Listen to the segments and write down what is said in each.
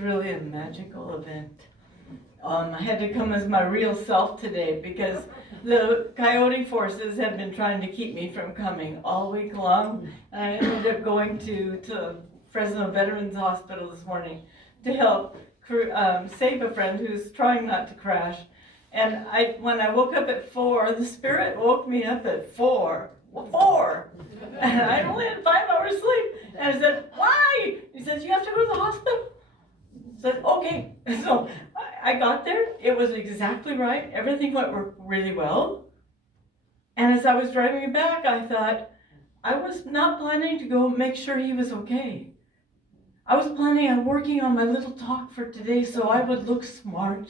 really a magical event. I had to come as my real self today because the coyote forces have been trying to keep me from coming all week long. And I ended up going to Fresno Veterans Hospital this morning to help save a friend who's trying not to crash. And when I woke up at 4, the Spirit woke me up at 4. 4! And I only had 5 hours sleep. And I said, why? He says, you have to go to the hospital. I said, okay. So I got there. It was exactly right. Everything went really well. And as I was driving back, I thought, I was not planning to go make sure he was okay. I was planning on working on my little talk for today so I would look smart.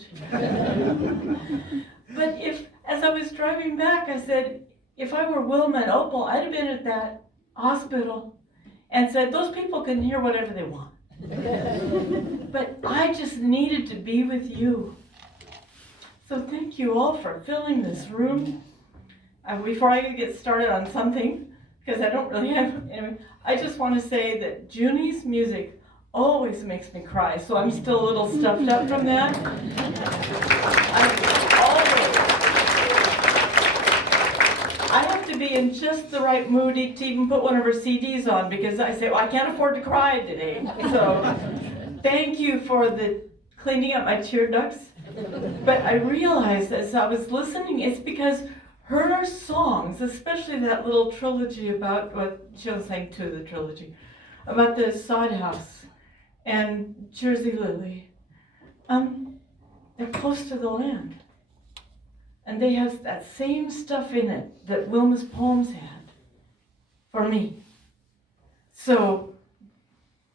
But as I was driving back, I said, if I were Wilma and Opal, I'd have been at that hospital and said, those people can hear whatever they want. But I just needed to be with you. So thank you all for filling this room. Before I get started on something, because I don't really have, I just want to say that Junie's music always makes me cry, so I'm still a little stuffed up from that. I have to be in just the right mood to even put one of her CDs on, because I say, well, I can't afford to cry today. So thank you for the cleaning up my tear ducts. But I realized as I was listening, it's because her songs, especially that little trilogy about what she was saying to the trilogy, about the sod house and Jersey Lily, they're close to the land. And they have that same stuff in it that Wilma's poems had for me. So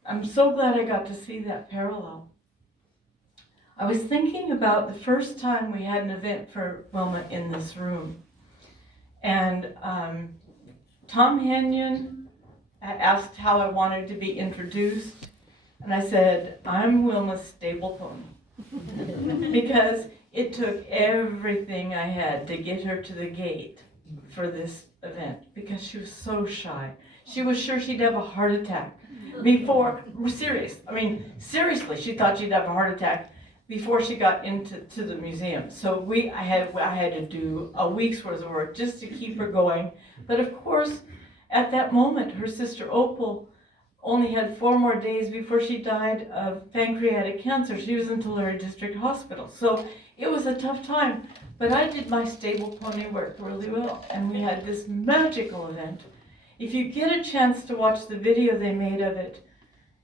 I'm so glad I got to see that parallel. I was thinking about the first time we had an event for Wilma in this room. And Tom Henyon asked how I wanted to be introduced. And I said, I'm Wilma's stable pony. Because it took everything I had to get her to the gate for this event, because she was so shy. She was sure she'd have a heart attack before, seriously, she thought she'd have a heart attack before she got into the museum. So I had to do a week's worth of work just to keep her going. But of course, at that moment, her sister Opal only had 4 more days before she died of pancreatic cancer. She was in Tulare District Hospital. So it was a tough time, but I did my stable pony work really well, and we had this magical event. If you get a chance to watch the video they made of it,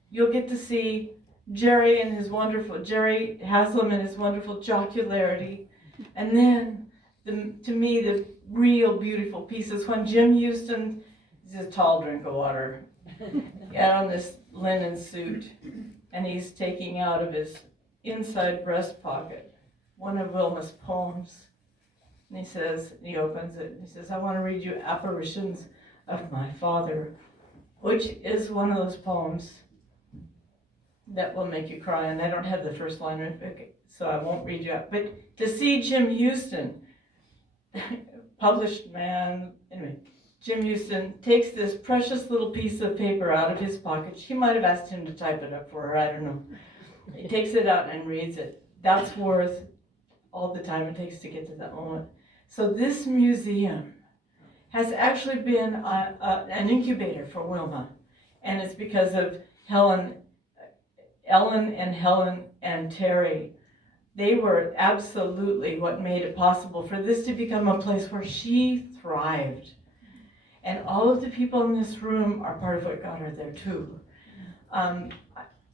you'll get to see Jerry Haslam and his wonderful jocularity, and then to me the real beautiful pieces when Jim Houston, he's a tall drink of water, got on this linen suit, and he's taking out of his inside breast pocket one of Wilma's poems. And he opens it, and he says, I want to read you Apparitions of My Father, which is one of those poems that will make you cry. And I don't have the first line, so I won't read you out. But to see Jim Houston, published man, anyway, Jim Houston takes this precious little piece of paper out of his pocket. She might have asked him to type it up for her, I don't know. He takes it out and reads it. That's worth all the time it takes to get to that moment. So this museum has actually been an incubator for Wilma. And it's because of Ellen and Helen and Terry. They were absolutely what made it possible for this to become a place where she thrived. And all of the people in this room are part of what got her there too.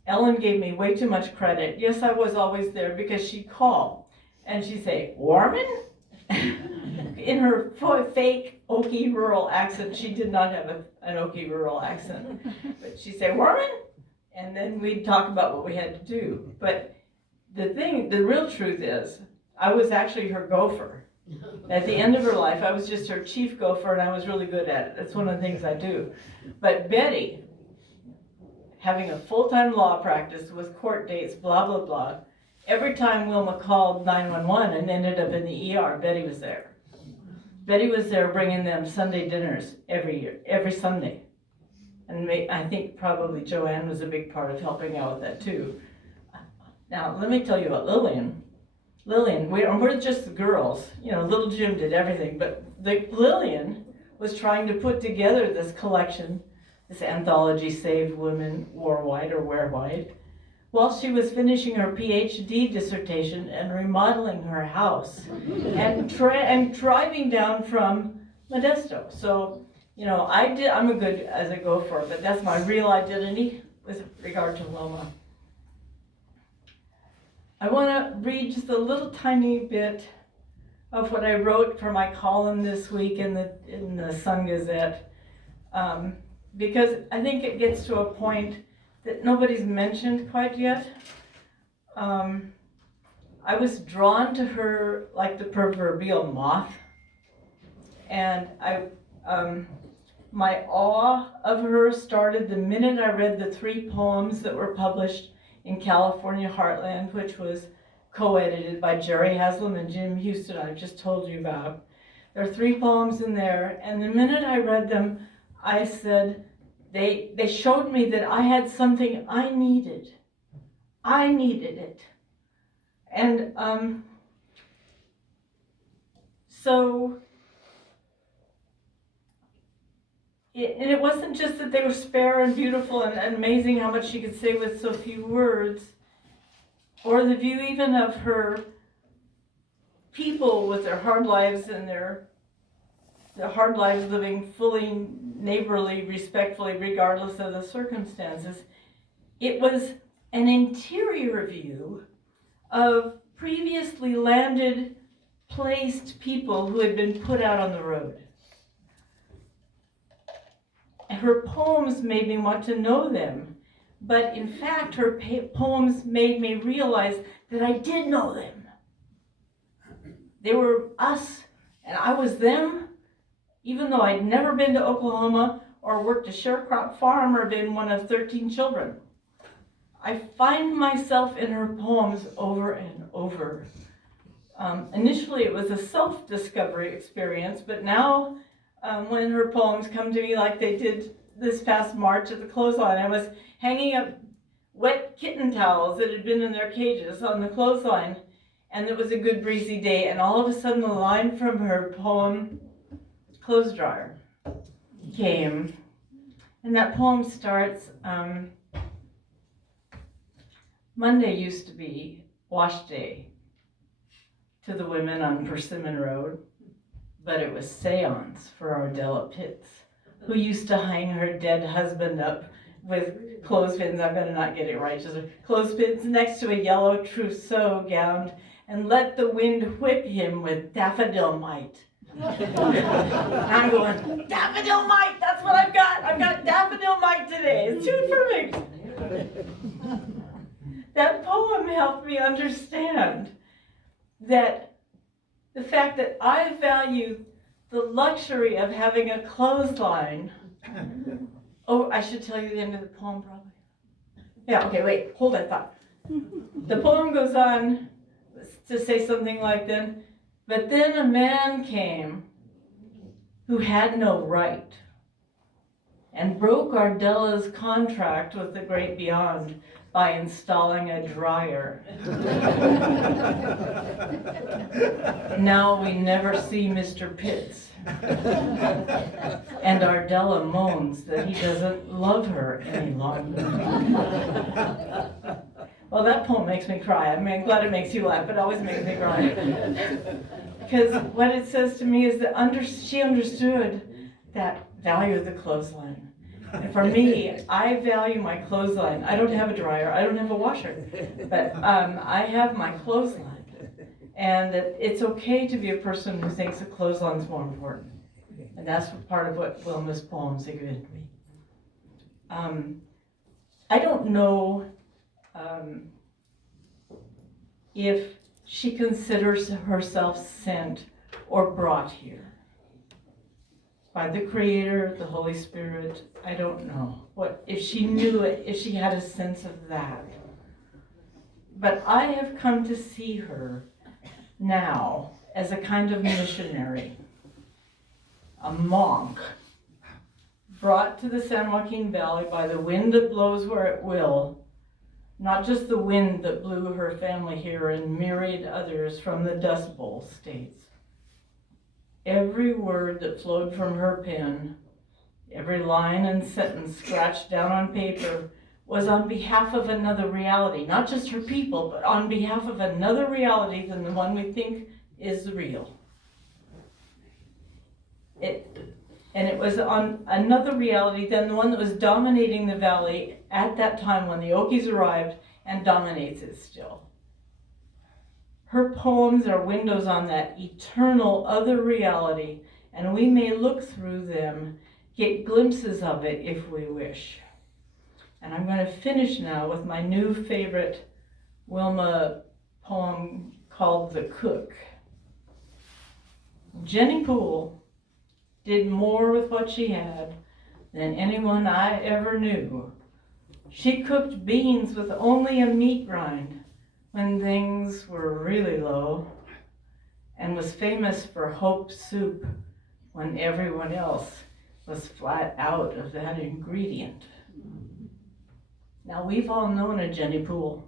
Ellen gave me way too much credit. Yes, I was always there because she'd call and she'd say, Warman? In her fake Okie rural accent. She did not have an Okie rural accent. But she'd say, Warman? And then we'd talk about what we had to do. But the real truth is, I was actually her gopher. At the end of her life, I was just her chief gopher, and I was really good at it. That's one of the things I do. But Betty, having a full-time law practice with court dates, blah, blah, blah, every time Wilma called 911 and ended up in the ER, Betty was there. Betty was there bringing them Sunday dinners every Sunday. And I think probably Joanne was a big part of helping out with that too. Now, let me tell you about Lillian. We're just the girls. Little Jim did everything, but Lillian was trying to put together this collection, this anthology, Save Women Wore White or Wear White, while she was finishing her PhD dissertation and remodeling her house and driving down from Modesto. So, I'm a good as a gopher, but that's my real identity with regard to Wilma. I want to read just a little tiny bit of what I wrote for my column this week in the Sun Gazette, because I think it gets to a point that nobody's mentioned quite yet. I was drawn to her like the proverbial moth, and my awe of her started the minute I read the 3 poems that were published in California Heartland, which was co-edited by Jerry Haslam and Jim Houston, I've just told you about. There are 3 poems in there, and the minute I read them, I said, they showed me that I had something I needed. I needed it. And it wasn't just that they were spare and beautiful and amazing how much she could say with so few words, or the view even of her people with their hard lives and their hard lives living fully, neighborly, respectfully, regardless of the circumstances. It was an interior view of previously landed, placed people who had been put out on the road. Her poems made me want to know them, but in fact, her poems made me realize that I did know them. They were us, and I was them, even though I'd never been to Oklahoma or worked a sharecrop farm or been one of 13 children. I find myself in her poems over and over. Initially, it was a self-discovery experience, but now when her poems come to me like they did this past March at the clothesline, I was hanging up wet kitten towels that had been in their cages on the clothesline, and it was a good breezy day, and all of a sudden a line from her poem, Clothes Dryer, came. And that poem starts, Monday used to be wash day to the women on Persimmon Road, but it was seance for Ardella Pitts, who used to hang her dead husband up with clothespins, I'm gonna not get it right, just clothespins next to a yellow trousseau gown, and let the wind whip him with daffodil mite. I'm going, daffodil mite, that's what I've got. I've got daffodil mite today. It's too perfect. That poem helped me understand that the fact that I value the luxury of having a clothesline. Oh, I should tell you the end of the poem probably. Yeah, okay, wait, hold that thought. The poem goes on to say something like then, but then a man came who had no right and broke Ardella's contract with the great beyond by installing a dryer. Now we never see Mr. Pitts. And Ardella moans that he doesn't love her any longer. Well, that poem makes me cry. I mean, I'm glad it makes you laugh, but it always makes me cry. Because what it says to me is that she understood that value of the clothesline. And for me, I value my clothesline. I don't have a dryer, I don't have a washer, but I have my clothesline. And it's okay to be a person who thinks a clothesline's more important. And that's part of what Wilma's poems have given me. I don't know if she considers herself sent or brought here by the Creator, the Holy Spirit. I don't know if she knew it, if she had a sense of that. But I have come to see her now as a kind of missionary, a monk, brought to the San Joaquin Valley by the wind that blows where it will, not just the wind that blew her family here and myriad others from the Dust Bowl states. Every word that flowed from her pen, every line and sentence scratched down on paper was on behalf of another reality, not just her people, but on behalf of another reality than the one we think is real. It was on another reality than the one that was dominating the valley at that time when the Okies arrived and dominates it still. Her poems are windows on that eternal other reality, and we may look through them, get glimpses of it if we wish. And I'm going to finish now with my new favorite Wilma poem called The Cook. Jenny Poole did more with what she had than anyone I ever knew. She cooked beans with only a meat rind when things were really low, and was famous for hope soup when everyone else was flat out of that ingredient. Now, we've all known a Jenny Poole,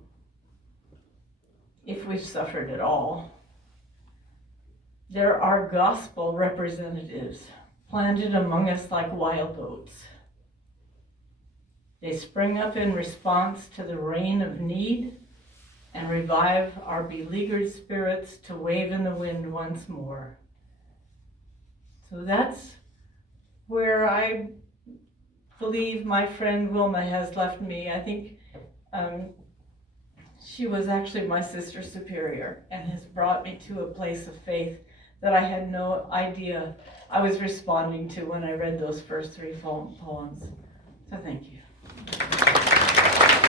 if we've suffered at all. There are gospel representatives planted among us like wild oats. They spring up in response to the rain of need and revive our beleaguered spirits to wave in the wind once more. So that's where I believe my friend Wilma has left me. I think she was actually my sister superior and has brought me to a place of faith that I had no idea I was responding to when I read those first three poems. So thank you.